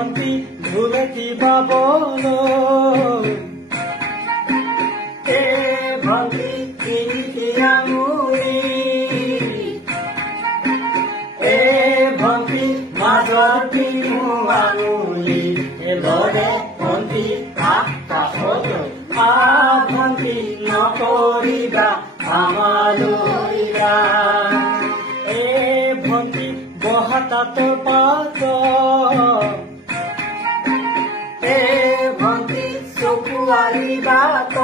ভন্টি ধুলেটি বাবলৈ ভন্টি তিনিটি আঙুলি ভন্টি মাজৰ তিনিও আঙুলি লৰে ভন্টি কাষলৈ ভন্টি নকৰিবা আমালৈ ভন্টি বহাতাত পাত ভন্টি চকুৱাৰী বাট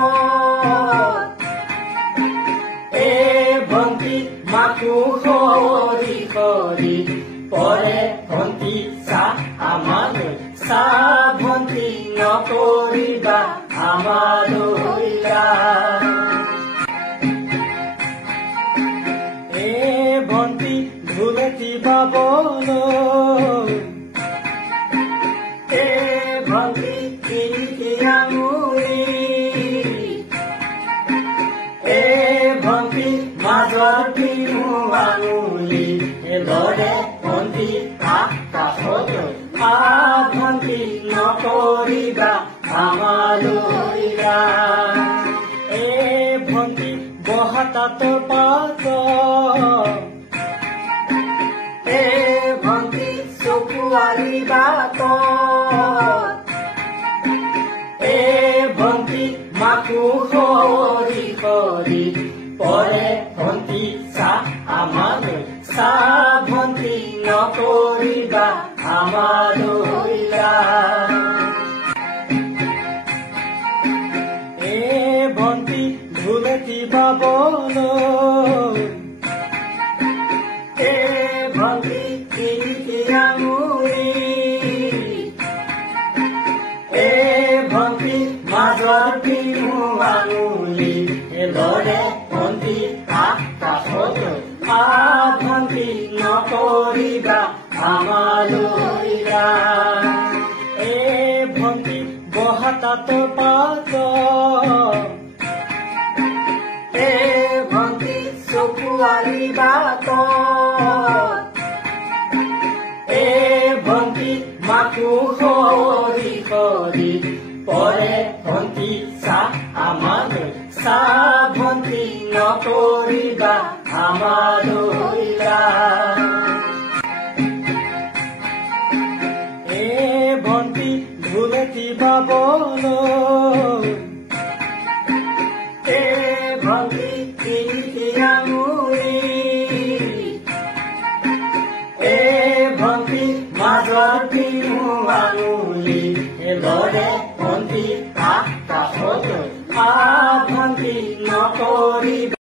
ভন্টি মাকো সৰি সৰি পৰে ভন্টি চাহ আমালৈ চাহ ভন্টি নকৰিবা আমালৈ ভন্টি ধুলেটি বাবলৈ ভন্টি তিনিটি আঙুলি ভন্টি মাজৰ তিনিও আঙুলি লৰে ভন্টি কাষলৈ ভন্টি নকৰিবা আমালৈ ভন্টি বহাতাত পাত ভন্টি চকুৱাৰী বাট ভন্টি মাকো সৰি সৰি পৰে ভন্টি চাহ আমালৈ চাহ ভন্টি নকৰিবা আমালৈ ভন্টি ধুলেটি বাবলৈ ভন্টি তিনিটি আঙুলি ভন্টি মাজৰ তিনিও আঙুলি লৰে ভন্টি কাষলৈ ভন্টি নকৰিবা আমালৈ ভন্টি বহাতাত পাত ভন্টি চকুৱাৰী বাট ভন্টি মাকো সৰি সৰি পৰে ভন্টি চাহ আমালৈ চাহ ভন্টি নকৰিবা আমালৈ ভন্টি ধুলেটি বাবলৈ ভন্টি তিনিটি আঙুলি ভন্টি মাজৰ তিনিও আঙুলি লৰে ভন্টি কাষলৈ ভন্টি নকৰিবা